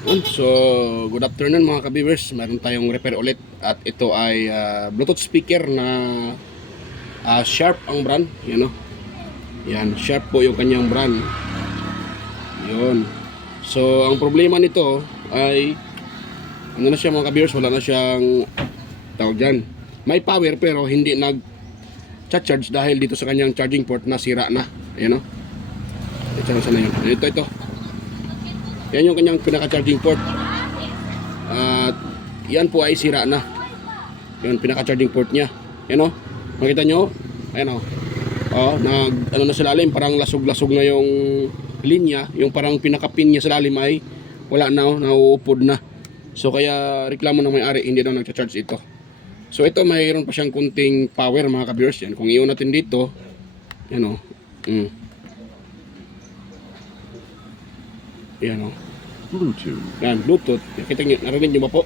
So, good afternoon mga ka-viewers. Meron tayong repair ulit. At ito ay Bluetooth speaker na Sharp ang brand. Yan o. Yan, Sharp po yung kanyang brand. Yun. So, ang problema nito ay ano na siya mga ka-viewers, wala na siyang tawag dyan. May power pero hindi nag-charge dahil dito sa kanyang charging port na sira na. Ayan o. Ito na yun. Ito. Yan yung kanyang pinaka-charging port. At yan po ay sira na. Yan pinaka-charging port niya. Yan o. Makita nyo? Ayan o. Ano na sa lalim, parang lasog-lasog na yung linya. Yung parang pinaka-pin niya sa lalim ay wala na o, nauupod na. So kaya reklamo ng may-ari, hindi daw nag-charge ito. So ito mayroon pa siyang kunting power mga ka-viewers. Yan, kung i-on natin dito, yan o. Yan o. Bluetooth. Yan, Bluetooth. Kita nyo, narinig nyo ba po?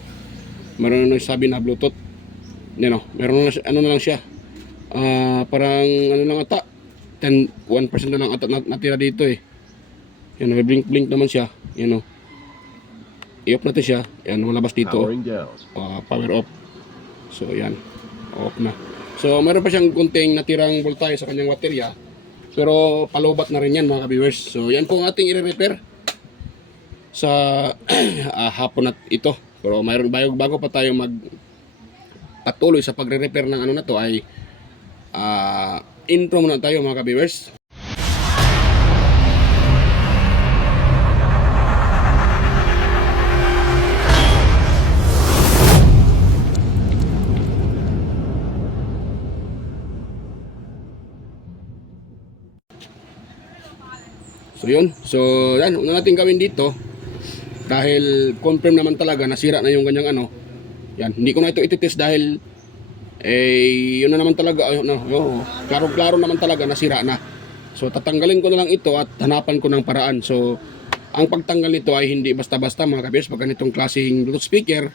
Meron na sabi na Bluetooth. Yan o. Meron na, ano na lang siya. Parang, ano lang ata. 1% na lang ata natira dito eh. Yan, blink naman siya. Yan o. I-off natin siya. Yan, malabas dito. Powering down. Power off. So, yan. Off na. So, meron pa siyang kunting natirang voltahe sa kanyang baterya. Pero, palubat na rin yan mga ka-viewers. So, yan po ang ating i-repair sa hapon at ito. Pero mayroon bago pa tayo magpatuloy sa pagre-repair ng ano na to ay intro muna tayo mga ka-viewers. So yun. So yan, una natin gawin dito. Dahil confirm naman talaga nasira na yung kanyang ano. Yan, hindi ko na ito ititest dahil yun na naman talaga klaro naman talaga nasira na. So tatanggalin ko na lang ito at hanapan ko ng paraan. So ang pagtanggal nito ay hindi basta-basta mga kabiyers. Pag ganitong klaseng Bluetooth speaker,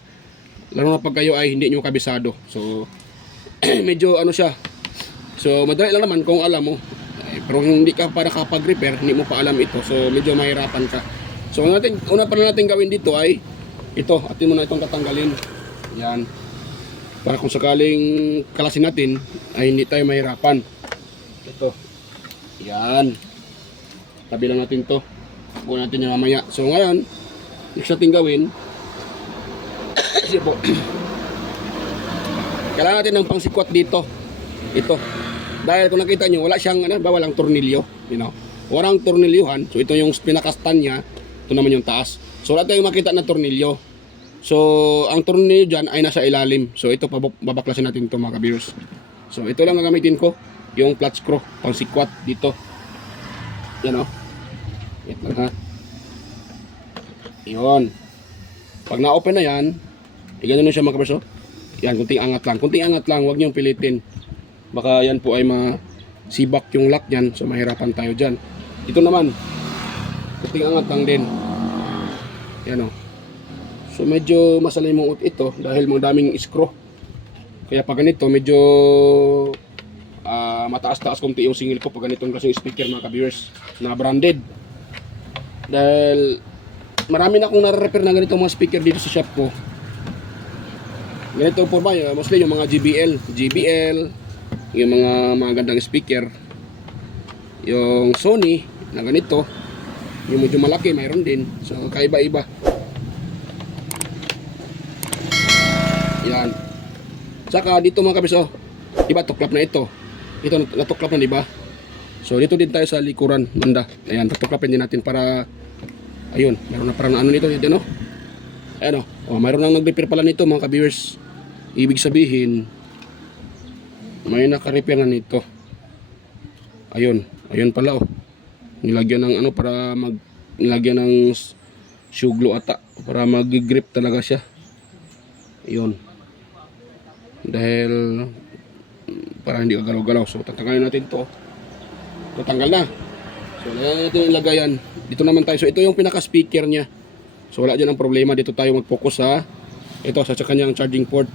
lalo na pag kayo ay hindi nyo kabisado. So medyo ano siya. So madali lang naman kung alam mo. Pero hindi ka pa nakapag-repair, hindi mo pa alam ito. So medyo mahirapan ka. So una pa natin gawin dito ay ito, atin muna itong tatanggalin. Yan. Para kung sakaling kalasin natin ay hindi tayo mahirapan. Ito. Yan. Tabi lang natin to. Bukan natin yung mamaya. So ngayon, next natin gawin kasi po kailangan natin ng pangsikwat dito. Ito. Dahil kung nakita nyo, wala siyang walang tornilyo. You know? Walang tornilyuhan. So ito yung pinaka-stand niya. Ito naman yung taas. So wala tayong makita na tornilyo. So ang tornilyo dyan ay nasa ilalim. So ito babaklasin natin ito mga ka-viewers. So ito lang gagamitin ko. Yung flat screw. Pang sikwat dito. Yan o. Wait lang ha. Yun. Pag na-open na yan, ganun siya mga ka-viewers. Yan, kunting angat lang. Kunting angat lang. Huwag niyong pilitin. Baka yan po ay masibak yung lock yan. So mahirapan tayo dyan. Ito naman. Kunting angat lang din. Yan o. So medyo masalimuot ito dahil mga daming screw. Kaya pag ganito medyo mataas-taas konti yung singil ko pag ganitong klaseng speaker mga ka-viewers na branded. Dahil marami na akong nare-repair na ganitong mga speaker dito sa shop ko. Ganito po ba? Mostly yung mga JBL, yung mga magandang speaker. Yung Sony na ganito. Yung medyo malaki, mayroon din. So, kaiba-iba. Yan. Saka, dito mga kabis, diba, tuklap na ito. Ito, natuklap na, diba? So, dito din tayo sa likuran, banda. Ayan, tuklapin din natin para, ayun, mayroon na parang ano nito, yun, Ayan, mayroon nang nag-repair pala nito, mga ka-viewers. Ibig sabihin, may naka-repair na nito. Ayun, ayun pala, nilagyan ng para nilagyan ng shoe glue ata para mag-grip talaga siya. Ayun. Dahil para hindi gagalaw-galaw. So tatanggalin natin to. Tatanggal na. So lagyan natin yung lagayan. Dito naman tayo. So ito yung pinaka-speaker niya. So wala dyan ang problema. Dito tayo mag-focus sa ito sa kanyang charging port.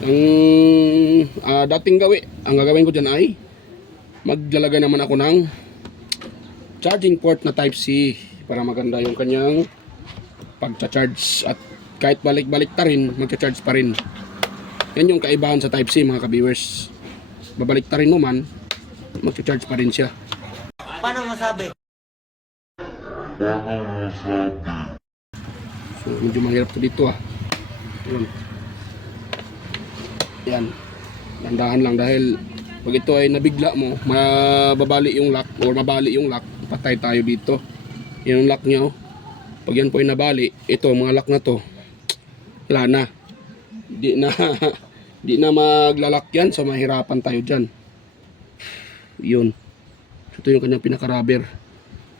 Ang dating ang gagawin ko dyan ay maglalagay naman ako ng charging port na type C para maganda yung kanyang pagcha-charge at kahit balik-balik ta rin, magcha-charge pa rin. Yan yung kaibahan sa Type-C mga ka-viewers. Babalik ta rin mo man, magcha-charge pa rin siya. Paano masabi? So medyo mahirap to dito Yun. Yan. Dandahan lang dahil pag ito ay nabigla mo, mababali yung lock or mabali yung lock, patay tayo dito. Yan yung lock niya Pag yan po ay nabali, ito mga lock na to, wala na. Di na di na maglalak yan, so mahirapan tayo diyan. Yun. So, ito yung kanyang pinaka-rubber.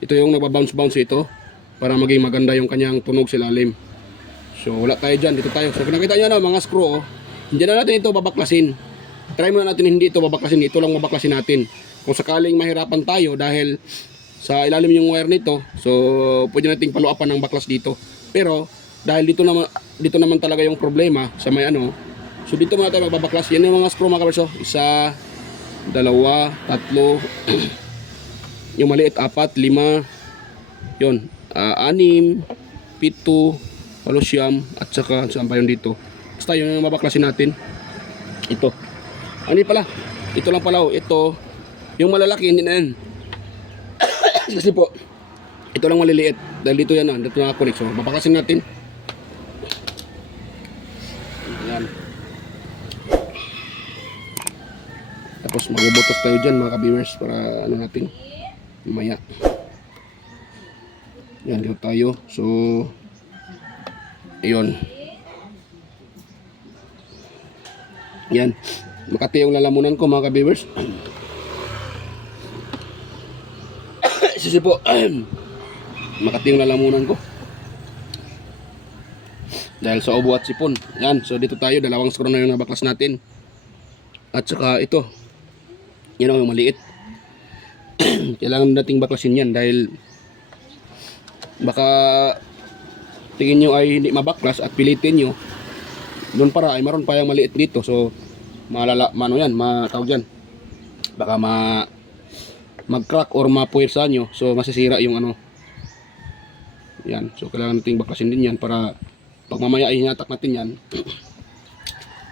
Ito yung nagba-bounce ito para maging maganda yung kanyang tunog sa ilalim. So wala tayo diyan, dito tayo. So nakita niyo mga screw hindi na natin ito babaklasin. Try muna natin hindi ito babaklasin, ito lang babaklasin natin. Kung sakaling mahirapan tayo dahil sa ilalim yung wire nito, so pwede nating paluapan ng baklas dito. Pero dahil dito naman talaga yung problema sa may so dito muna tayo magbabaklas. Yan yung mga screw mga kaberso. Isa, dalawa, tatlo, yung maliit 4, 5, yun, 6, 7, 8, at saka saan pa yun dito. Basta yun yung mabaklasin natin. Ito. Pala? Ito lang pala ito. Yung malalaki hindi na yan. Kasi po, ito lang maliliit. Dahil dito yan dito nakakunik. So babaklasin natin. Ayan. Tapos magbubutos tayo dyan mga ka-viewers para natin mamaya. Yan dito tayo. So ayun. Yan. Makati yung lalamunan ko mga ka-viewers. Sisi po. Makati yung lalamunan ko. Dahil sa ubo at sipon. Yan. So dito tayo. Dalawang screw na yung nabaklas natin. At saka ito. Yan yung maliit. Kailangan nating baklasin yan. Dahil baka tingin nyo ay hindi mabaklas at pilitin nyo. Doon para ay maroon pa yung maliit dito. So matawag dyan. Baka mag-crack or mapuwersa nyo. So masisira yung yan. So kailangan nating baklasin din yan para pag mamaya ay hinatak natin yan,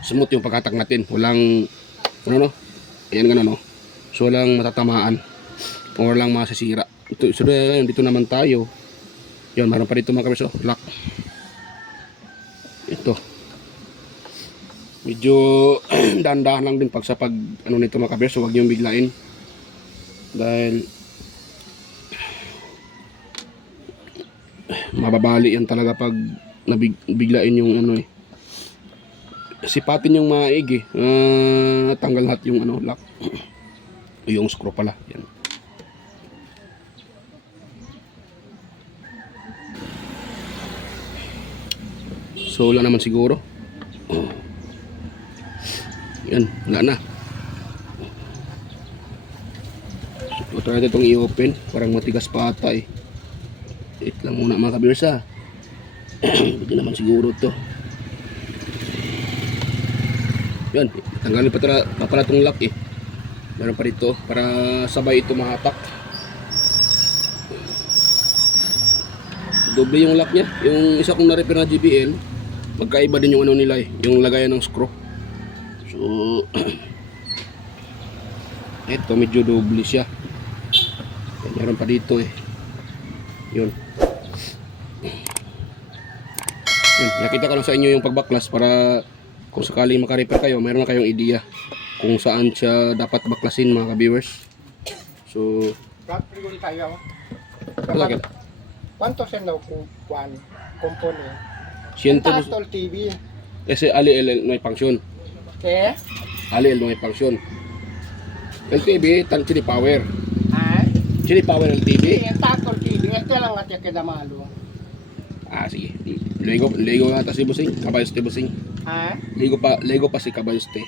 smooth yung paghatak natin. Walang ayan gano'n So walang matatamaan o walang masisira. So dito naman tayo. Yun, meron pa dito mga kaberso. Lock. Ito. Medyo dahan-dahan lang din pag nito mga kaberso. Huwag niyong biglain. Dahil mababali yan talaga pag nabiglain yung sipatin yung maigi. Tanggal lahat yung lock. Yung screw pala. Yan. So wala naman siguro. Yan, wala na. So try natin itong i-open. Parang matigas pa ata Wait lang muna mga ka-viewers Hindi naman siguro to. Yan, tanggalin pa pala itong lock Meron pa dito para sabay ito mahatak. Doble yung lock niya. Yung isa kong na-repair na JBL, magkaiba din yung nila yung lagayan ng screw. So ito medyo doble siya. Meron pa dito Yun. Nakita ko lang sa inyo yung pagbaklas para kung sakaling maka-repair kayo, meron na kayong idea kung saan siya dapat baklasin mga ka-viewers. So tayo. Bakit? ¿Cuánto se lo compone? 100 Tactile TV. Kasi ALL no hay function. ¿Qué? ALL no hay function. El TV tiene power. Tiene power el Sí, TV. el tactile TV. Este lang nga tiya queda malo. Sige. Ligo ata si Busing. Kabayos te Busing. Ligo pa si Kabayos te.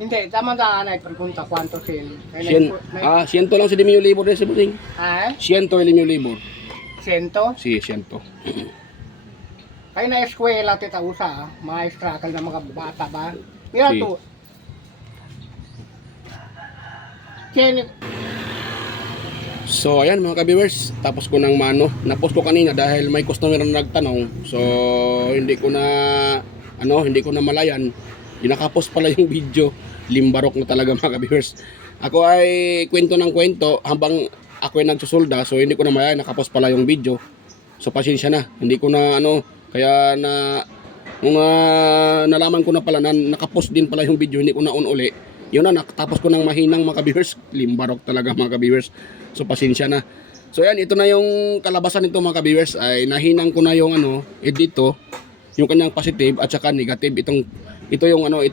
Hindi, tama na nagpregunta cuánto sin. 100 lang si Dimio Libor de si Busing. 100 el Dimio Libor. Sento? Si 100. Kayo na eskwela tita usa, maestra ng mga bata ba? Mira Si. to. Ken So ayan mga ka-viewers, tapos ko ng mano. Na-post ko kanina dahil may customer na nagtanong. So hindi ko na malayan. Nakapos pala yung video. Limbarok na talaga mga ka-viewers. Ako ay kwento ng kwento habang ako ay nagsusulda. So hindi ko na malayan, nakapos pala yung video. So pasensya na. Hindi ko na kaya na nung nalaman ko na pala na nakapost din pala yung video, hindi ko na on uli. Yun na, nakatapos ko ng mahinang mga ka-viewers. Limbarok talaga mga ka-viewers. So pasensya na. So yan, ito na yung kalabasan nito mga ka-viewers. Ay nahinang ko na yung dito, yung kanyang positive at saka negative. Itong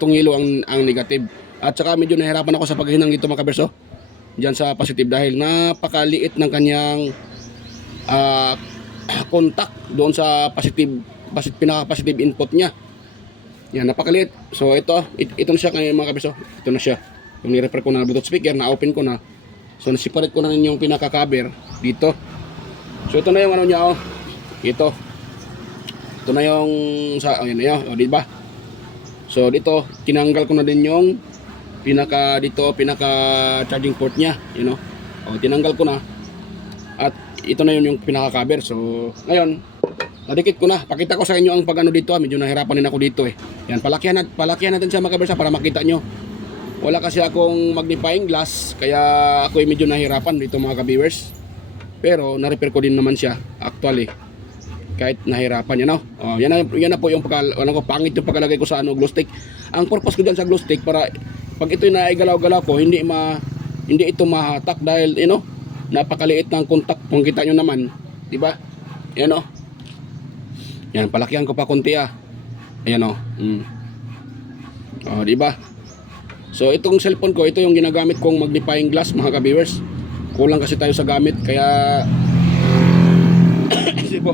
yellow ang negative. At saka medyo nahirapan ako sa paghinang dito mga ka-viewers. Diyan sa positive dahil napakaliit ng kanyang contact doon sa pinaka-positive input niya. Yan, napakaliit. So ito na siya ngayon mga kabiso. Ito na siya. Yung ni-refer ko na Bluetooth speaker, na-open ko na. So nasiparate ko na rin yung pinaka-cover dito. So ito na yung niya Ito. Ito na yung yun. Di ba? So dito, tinanggal ko na din yung pinaka charging port niya, tinanggal ko na. At ito na yung pinaka-cover. So ngayon, nadikit ko na. Pakita ko sa inyo ang pagano dito. Medyo nahirapan din ako dito Yan, palakihan natin siya mga kabersa para makita nyo. Wala kasi akong magnifying glass, kaya ako ay medyo nahirapan dito mga ka-viewers. Pero na-repair ko din naman siya actually. Kahit nahirapan yan na po yung pangit yung pagkalagay ko sa glue stick. Ang purpose ko diyan sa glue stick para pag ito na igalaw-galaw ko, hindi ito mahatak dahil napakaliit ng contact kung kita nyo naman, di ba? Yan, palakihan ko pa konti Ayan di ba? So itong cellphone ko, ito yung ginagamit kong magnifying glass mga ka-viewers. Kulang kasi tayo sa gamit kaya kasi po.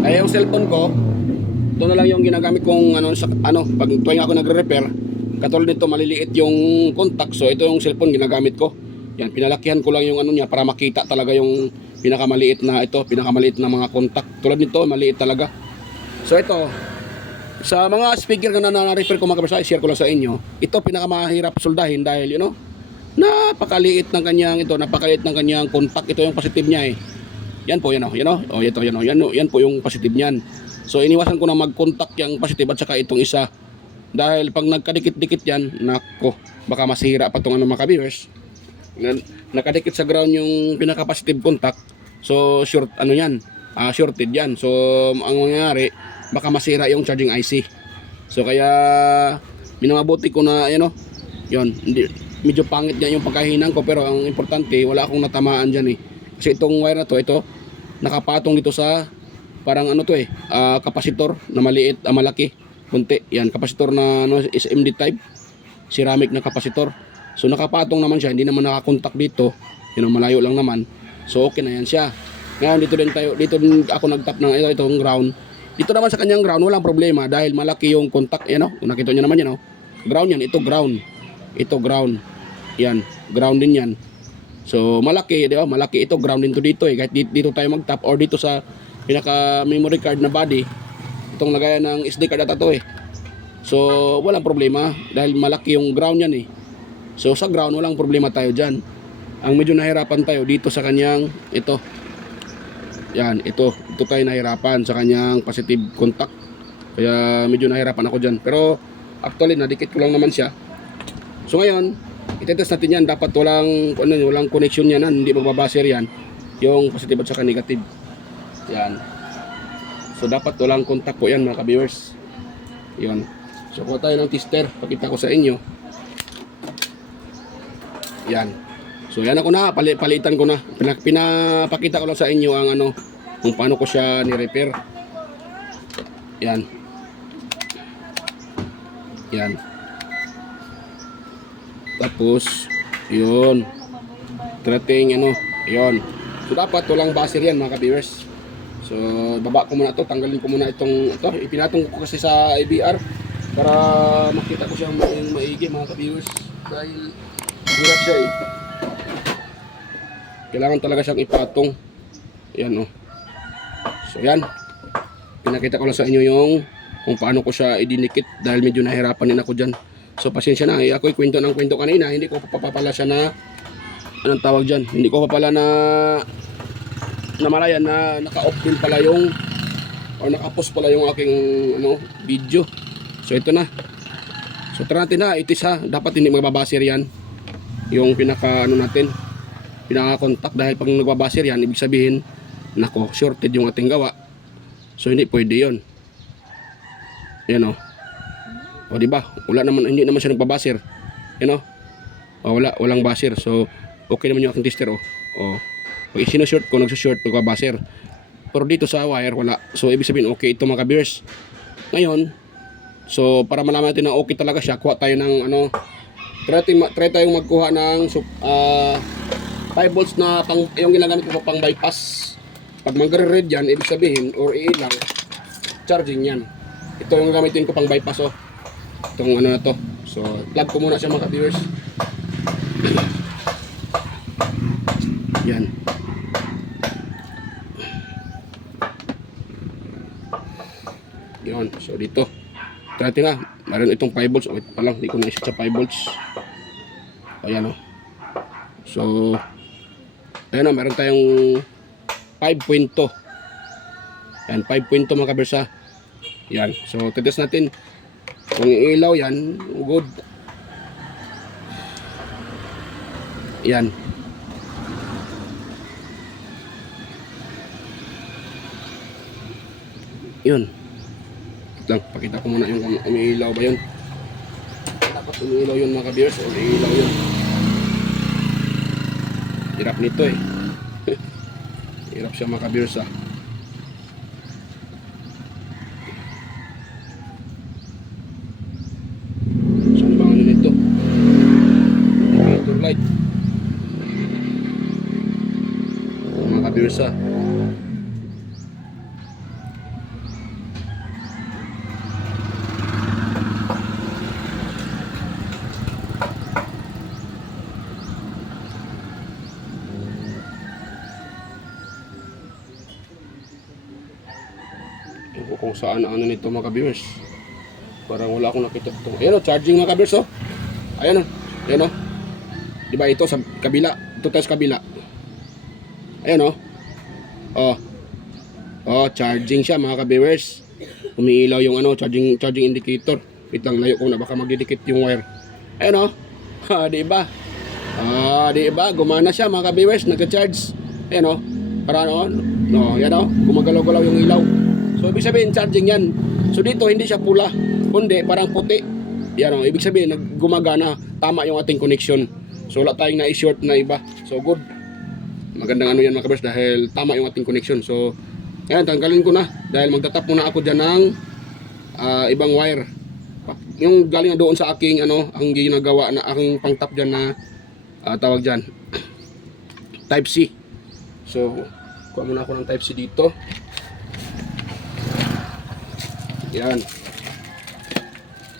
Kaya yung cellphone ko, ito na lang yung ginagamit kong pag tuwing ako nagre-repair. Katulad nito maliliit yung contact. So ito yung cellphone ginagamit ko. Yan, pinalakihan ko lang yung niya para makita talaga yung pinakamaliit na mga contact. Tulad nito, maliit talaga. So ito, sa mga speaker na na-repair ko mga kabersa, i-share ko lang sa inyo. Ito pinakamahirap soldahin dahil napakaliit ng kanyang contact. Ito yung positive niya Yan po, yan po yung positive niyan. So iniwasan ko na mag-contact yung positive at saka itong isa. Dahil pag nagkadikit-dikit yan, nako, baka masira pa itong mga ka-viewers. Nakadikit sa ground yung pinaka-positive contact. So shorted yan. So ang mangyayari, baka masira yung charging IC. So kaya minamabuti ko na medyo pangit yan yung pagkahinang ko, pero ang importante wala akong natamaan diyan kasi itong wire na ito nakapatong dito sa parang kapasitor na maliit, malaki kunti. Yan, kapasitor na SMD type, ceramic na kapasitor. So nakapatong naman siya, hindi naman nakakontak dito. Malayo lang naman. So okay na yan siya. Ngayon dito din ako nagtap ng itong ground. Dito naman sa kanyang ground walang problema dahil malaki yung contact, kung nakita niyo naman yan, ground yan, ito ground. Ito ground. Yan, ground din yan. So malaki, di ba? Malaki ito, ground din to dito kahit dito tayo magtap or dito sa pinaka memory card na body. Itong lagayan ng SD card ata to So walang problema dahil malaki yung ground yan So sa ground walang problema tayo diyan. Ang medyo nahirapan tayo dito sa kanyang ito. Yan, ito tayo nahirapan sa kanyang positive contact. Kaya medyo nahirapan ako diyan. Pero actually nadikit ko lang naman siya. So ngayon, itetest natin yan. Dapat walang connection yan, hindi magbabaser yan. Yung positive at saka negative. Yan. So dapat walang contact po yan mga ka-viewers. Yan. So kuha tayo ng tester. Pakita ko sa inyo. Yan. So yan ako na, palitan ko na. Pinapakita ko lang sa inyo ang kung paano ko siya ni-repair. Yan. Yan. Tapos yun. Trating yun. So dapat walang buzzer yan mga ka-viewers. So baba ko muna ito, tanggalin ko muna ito. Ipinatong ko kasi sa IBR para makita ko siya maigi mga ka-viewers. Dahil hirap siya Kailangan talaga siyang ipatong. Yan So yan. Pinakita ko lang sa inyo kung paano ko siya idinikit dahil medyo nahirapan din ako dyan. So pasensya na, ako kwento ng kwento kanina, hindi ko papapala siya na anong tawag dyan, hindi ko pa pala namalayan na naka-off din pala yung o naka-pause pala yung aking ano, video. So ito na. So tara natin na, itis ha, dapat hindi magbabasir yan yung pinaka ano natin, pinaka contact, dahil pag nagbabasir yan ibig sabihin nako, shorted yung ating gawa. So hindi pwede yon. Yan o diba, wala naman, hindi naman siya nagbabasir, yan walang basir. So okay naman yung aking tester pag sinashort ko, nagsushort, nagbabasir. Pero dito sa wire wala. So ibig sabihin okay ito mga ka-viewers. Ngayon, so para malaman natin na okay talaga siya, kuha tayo ng try tayong magkuha ng 5 volts na yung ginagamit ko pang bypass. Pag magre-red yan, ibig sabihin or iilang charging yan. Ito yung gamitin ko pang bypass itong ano na to. So plug ko muna siya mga ka-viewers. Yan. Yun, so dito try na, meron itong 5 volts. Wait pa lang, hindi ko na-set sa 5 volts. Ayan so ayan meron tayong 5.2. Yan, 5.2 mga kabersa. Yan, so titest natin kung ilaw yan, good. Yan. Yun lang, pakita ko muna yung kung umiilaw ba yun. Dapat umiilaw yun mga ka-viewers, o umiilaw yun. Hirap nito hirap siya mga ka-viewers saan ba ano nito, indicator light mga ka-viewers kung saan ano nito mga ka-viewers. Parang wala akong nakita ito. Ayan charging mga ka-viewers ayan ayan diba ito sa kabila, ito tayo sa kabila. Ayan charging siya mga ka-viewers. Umiilaw yung charging indicator. Wait lang, layo ko na baka magdidikit yung wire. Ayan diba diba gumana siya mga ka-viewers, nagka-charge. Ayan para yan gumagalaw-galaw yung ilaw. So ibig sabihin charging yan. So dito hindi siya pula, kundi parang puti. Yan ibig sabihin gumagana, tama yung ating connection. So wala tayong na-short na iba. So good. Magandang yan mga kabers dahil tama yung ating connection. So ayan, tanggalin ko na dahil magtatap muna ako dyan ng ibang wire. Yung galing na doon sa aking ang ginagawa na aking pang-tap dyan na tawag dyan Type C. So kuha muna ako ng Type C dito. Yan.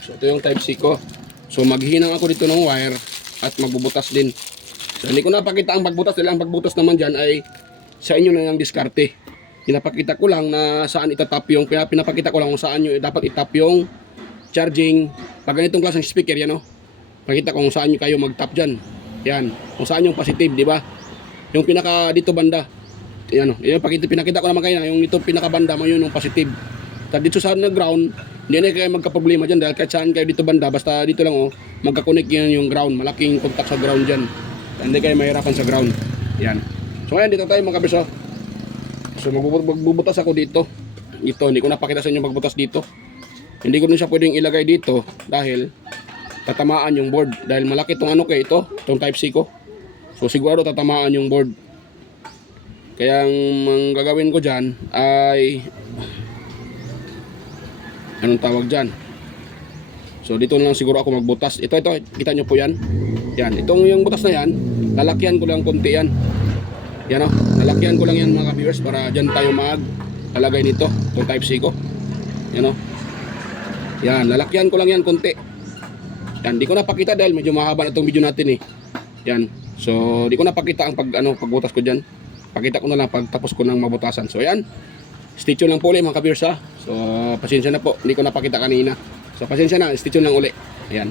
So ito yung Type C ko. So maghihinang ako dito ng wire at magbubutas din. So hindi ko napakita ang pagbutas dahil ang pagbutas naman dyan ay sa inyo na yung diskarte. Pinapakita ko lang na saan itatap yung, pinapakita ko lang kung saan nyo dapat itap yung charging. Pag ganitong klaseng speaker yan pakita ko kung saan nyo kayo mag-tap dyan. Yan. Kung saan yung positive, di ba? Yung pinaka dito banda. Yan pinakita ko naman kayo na yung ito pinaka banda mo yun yung positive. Dito sa ground, hindi na kayo magka-problema dyan dahil kahit saan kayo dito banda, basta dito lang magka-connect yan yung ground, malaking contact sa ground dyan. Hindi kayo mahirapan sa ground. Yan. So ngayon dito tayo mga kabers So magbubutas ako dito. Hindi ko napakita sa inyo magbutas dito. Hindi ko din siya pwedeng ilagay dito dahil tatamaan yung board. Dahil malaki itong itong Type C ko. So siguro tatamaan yung board. Kaya ang gagawin ko dyan ay anong tawag dyan. So dito na lang siguro ako magbutas. Ito, kita nyo po yan. Yan, itong yung butas na yan, lalakyan ko lang konti yan. Yan lalakyan ko lang yan mga viewers para dyan tayo maglalagay nito. Itong Type C ko. Yan yan, lalakyan ko lang yan konti. Yan, di ko napakita dahil medyo mahaba na itong video natin Yan, so di ko napakita ang pagbutas ko dyan. Pakita ko na lang pag tapos ko ng mabutasan. So yan, stay tuned lang po ulit mga ka-viewers So pasensya na po, hindi ko napakita kanina. So pasensya na, stay tuned lang ulit. Ayan.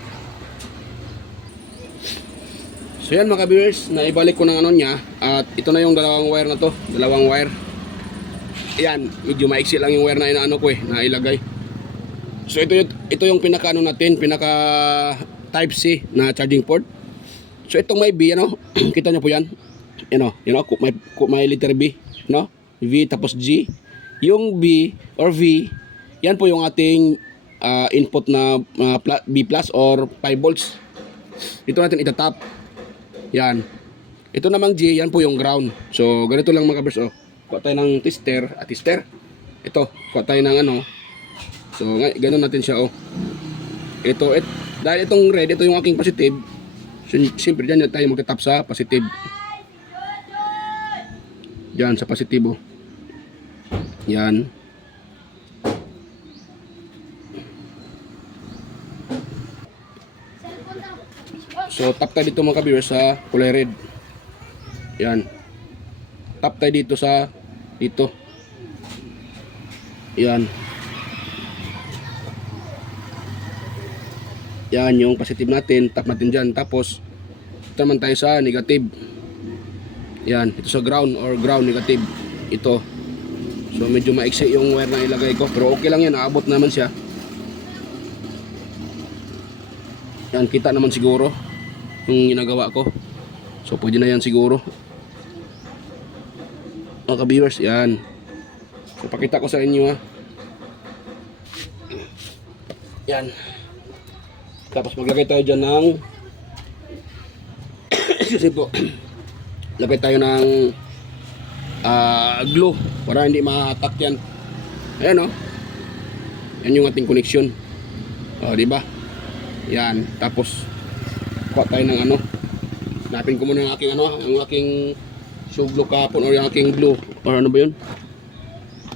So yan mga viewers, naibalik ko ng ano niya. At ito na yung dalawang wire na to. Dalawang wire. Ayan, medyo maiksi lang yung wire na inaano ko na ilagay. So ito yung pinaka ano natin, pinaka type C na charging port. So itong may B, ano, kita nyo po yan. May letter B, no? V tapos G. Yung B or V, yan po yung ating input na B plus or 5 volts. Ito natin itatap. Yan. Ito namang G, yan po yung ground. So ganito lang mga kabers, oh. Kuha tayo ng tester. Ito, kuha tayo ng ano. So ganun natin siya, oh. Dahil itong red, ito yung aking positive. So, siyempre dyan tayo magtatap sa positive. Diyan sa positive, oh. Yan. So tap tayo dito mga kabir sa kulay red. Yan. Tap tayo dito sa dito. Yan. Yan yung positive natin. Tap natin dyan. Tapos ito naman tayo sa negative. Yan. Ito sa ground or ground negative. Ito. So medyo maiksi yung wire na ilagay ko. Pero okay lang yan. Naabot naman siya. Yan. Kita naman siguro yung ginagawa ko. So pwede na yan siguro. Mga ka-viewers. Yan. So pakita ko sa inyo, ha. Yan. Tapos maglagay tayo dyan ng excuse po. Lagay tayo ng glue para hindi ma-attack yan. Ayan, oh. Yan yung ating connection. Diba? Yan. Tapos kuha tayo ng ano. Hanapin ko muna yung aking shoe glue kapon or yung aking glue. Or ano ba yun?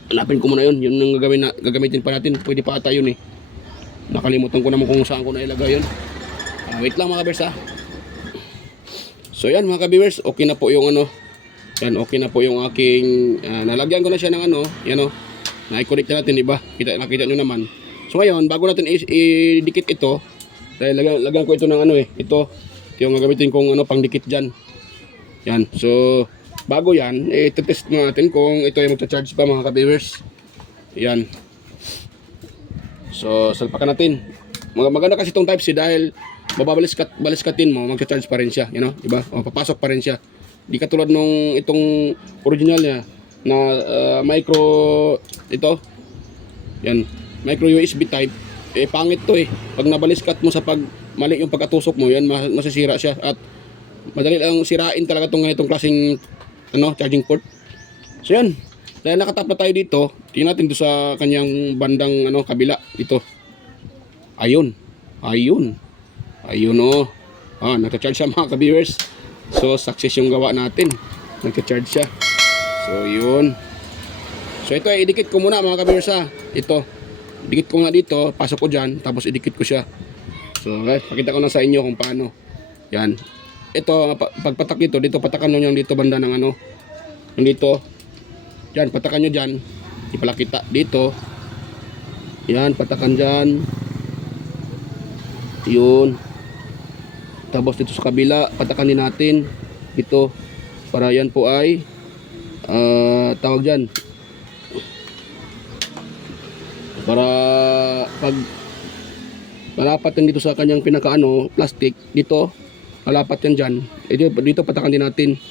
Hanapin ko muna yun. Yun ang gagamitin pa natin. Pwede pa ata yun, eh. Nakalimutan ko naman kung saan ko nailagay yun. Wait lang mga kabers, ha. So yan mga kabers, okay na po yung ano. Yan, okay na po yung aking nalagyan ko na siya ng ano. Yan, oh. Na-connect na natin, diba? Nakita nyo naman. So ngayon, bago natin idikit ito, dahil lagyan ko ito ng ano, ito yung gagamitin kong ano, pangdikit dyan. Yan, so bago yan, test natin kung ito ay magcha-charge pa mga kabers. Yan. So, salpakan natin. Maganda kasi itong type C dahil babaliskatin mo, magcha-charge pa rin siya, you know, diba? O, papasok pa rin siya. Di katulad nung itong original niya na micro ito. Yan, micro USB type. Pangit to, eh. Pag nabaliskat mo sa mali yung pagkatusok mo, yan masisira siya at madali lang sirain talaga itong ganitong klaseng ano, charging port. So yan. Dahil nakatap na tayo dito, tingnan natin doon sa kanyang bandang ano, kabila dito. Ayun. Oh. Nagcha-charge siya mga ka-viewers. So success yung gawa natin. Nagcha-charge siya. So yun. So ito ay idikit ko muna mga ka-viewers, ha. Ito. Idikit ko muna dito, pasok ko diyan, tapos idikit ko siya. So pakita ko na sa inyo kung paano. Yan. Ito pagpatak dito patakan nyo yung dito banda ng ano. Yung dito. Yan, patakan nyo dyan. Ipalakita dito. Yan, patakan dyan. Yun. Tapos dito sa kabila, patakan din natin. Ito. Para yan po ay tawag dyan. Para pag malapat yan dito sa kanyang pinakaano, plastic. Dito, malapat yan dyan. Dito patakan din natin.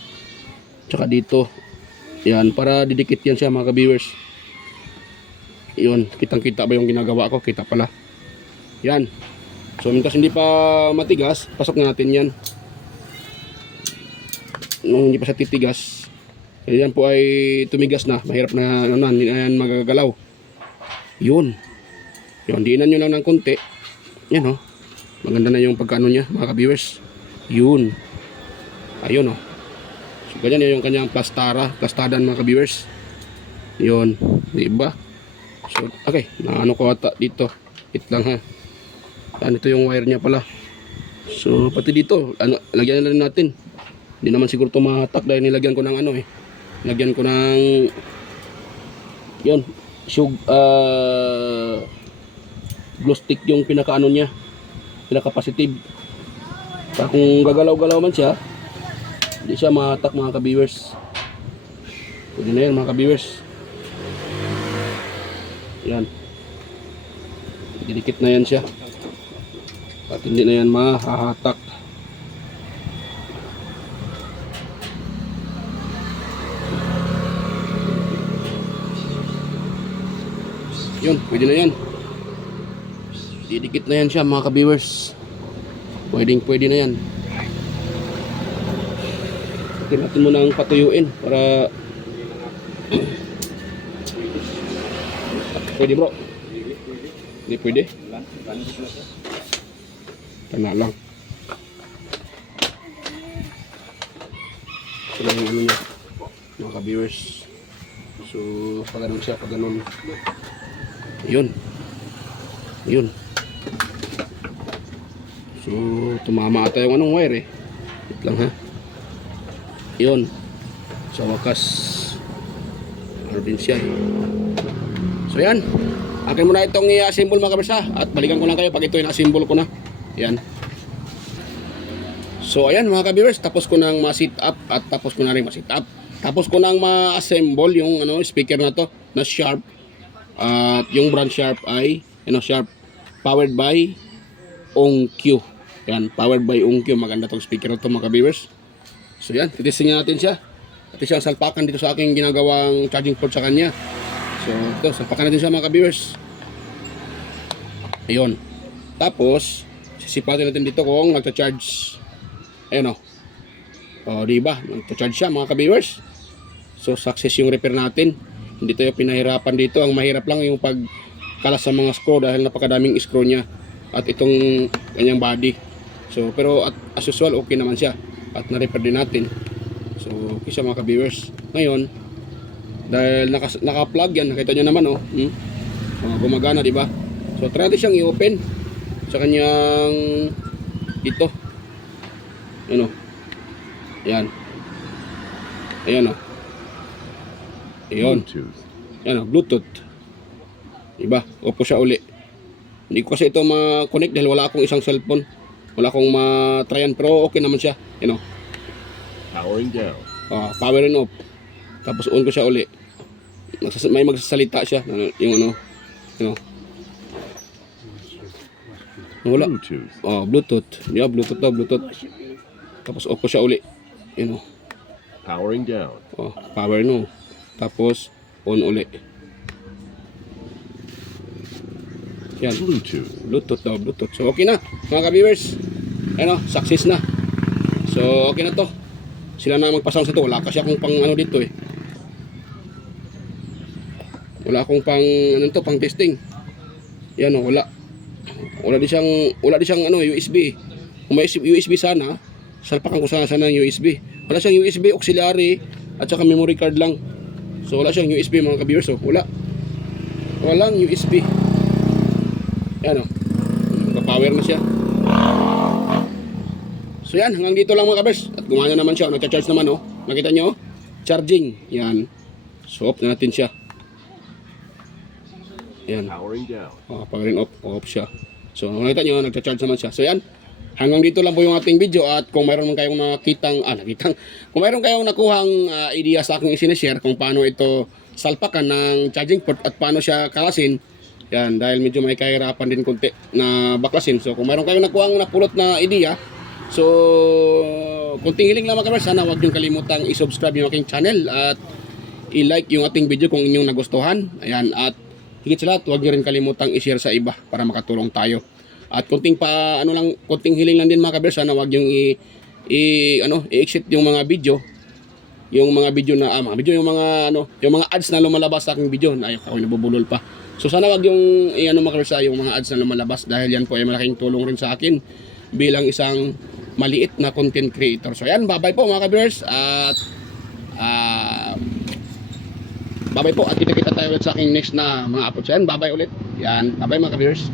Tsaka dito. Yan, para didikit yan siya mga ka-viewers. Yun, kitang-kita ba yung ginagawa ko? Kita pala. Yan. So, mintas hindi pa matigas, pasok na natin yan. Nung hindi pa siya titigas, yan po ay tumigas na. Mahirap na, hindi na yan magagalaw. Yun. Yun, diinan nyo lang ng konti. Yan, oh. Maganda na yung pagkaano niya, mga ka-viewers. Yun. Ayun, oh. Ganyan yung kanyang plastadan mga ka-viewers. Yun, diba? So, okay, naano ko ata dito. It lang, ha. Ito yung wire niya pala. So, pati dito, lagyan na rin natin. Hindi naman siguro tumatak dahil nilagyan ko ng ano, lagyan ko ng yun, glue stick yung pinaka-ano niya, pinaka-positive. Kung gagalaw-galaw man siya, hindi siya mahatak mga ka-viewers. Pwede na yan mga ka-viewers. Yan. Didikit na yan siya. At hindi na yan mahahatak. Yun, pwede na yan. Didikit na yan siya mga ka-viewers. Pwede na yan. Ito natin muna ang patuyuin para pwede bro. Hindi pwede. Tana lang. Ito lang yung ano niya mga ka-viewers. So pag ganun siya, pag ganun. Yun. So tumama ata yung anong wire eh. Wait lang ha. Yun. Sa wakas ano din siya. So yan. Akin mo na itong i-assemble mga kabers ha. At balikan ko lang kayo pag ito in-assemble ko na. Yan. So ayan mga kabers, tapos ko nang ma-sit up at tapos ko na rin ma-sit up. Tapos ko nang ma-assemble yung ano, speaker na to na Sharp. At yung brand Sharp ay Sharp powered by OnQ. Yan, powered by OnQ. Maganda tong speaker na to mga kabers. So yan, titesting natin siya. At siyang salpakan dito sa aking ginagawang charging port sa kanya. So ito, salpakan natin siya mga ka-viewers. Ayun. Tapos, sisipatin natin dito kung nagcha-charge. Ayun o. O, diba? Nagcha-charge siya mga ka-viewers. So, success yung repair natin. Hindi tayo pinahirapan dito. Ang mahirap lang yung pagkalas sa mga screw dahil napakadaming screw niya. At itong kanyang body. So, pero as usual, okay naman siya. At na-repair din natin. So, okay siya mga ka-viewers. Ngayon, dahil naka-plug yan, nakita nyo naman oh. Gumagana, di ba? So, try natin siyang i-open sa kanyang ito. Ayan oh. Ayan. Ayan oh. Ayan. Ayan oh, Bluetooth. Diba? Opo siya uli. Hindi ko kasi ito ma-connect dahil wala akong isang cellphone. Wala akong ma-tryan pero okay naman siya. Ayan oh. Powering down. Power and off. Tapos on ko siya uli. May magsasalita siya. Yung ano. You know. Wala. Bluetooth. Bluetooth. Yeah, Bluetooth daw, Bluetooth. Tapos off ko siya uli. You know. Powering down. Power no. Tapos on uli. Yan. Bluetooth. Bluetooth daw, Bluetooth. So okay na, mga ka-viewers. Ano, success na. So okay na to. Sila na magpasang sa to. Wala kasi akong pang ano dito eh. Wala akong pang ano to, pang testing. Yan oh, wala. Wala di siyang ano, USB. Kung may USB sana, salpakan ko sana ng USB. Wala siyang USB auxiliary at saka memory card lang. So wala siyang USB mga ka-viewers oh. Wala. Walang USB. Yan oh. Naka-power na siya. So yan, hanggang dito lang mga kabers. At gumana naman siya, nagcha-charge naman oh. Nakita nyo? Charging. Yan. So off na natin siya. Yan. Powering down. Powering off siya. So nakita nyo, nagcha-charge naman siya. So yan, hanggang dito lang po yung ating video. At kung mayroon man kayong kung mayroon kayong nakuhang idea sa aking isineshare kung paano ito salpakan ng charging port at paano siya kalasin. Yan, dahil medyo may kahirapan din konti na baklasin. So kung mayroon kayong nakuhang napulot na idea, so kunting hiling lang mga kabers, sana huwag niyong kalimutang i-subscribe yung aking channel at i-like yung ating video kung inyong nagustuhan. Ayan, at higit sa lahat, huwag niyo rin kalimutang i-share sa iba para makatulong tayo. At kunting hiling lang din mga kabers, sana huwag niyong i-exit yung mga video. Yung mga video na yung mga ads na lumalabas sa aking video. Ay, ako nabubulol pa. So sana wag yung mga kabers, yung mga ads na lumalabas dahil yan po ay malaking tulong rin sa akin bilang isang maliit na content creator. So ayan, bye-bye po mga kabers at bye-bye po at kita tayo ulit sa aking next na mga uploads. Ayan, bye-bye ulit. Yan, bye-bye mga kabers.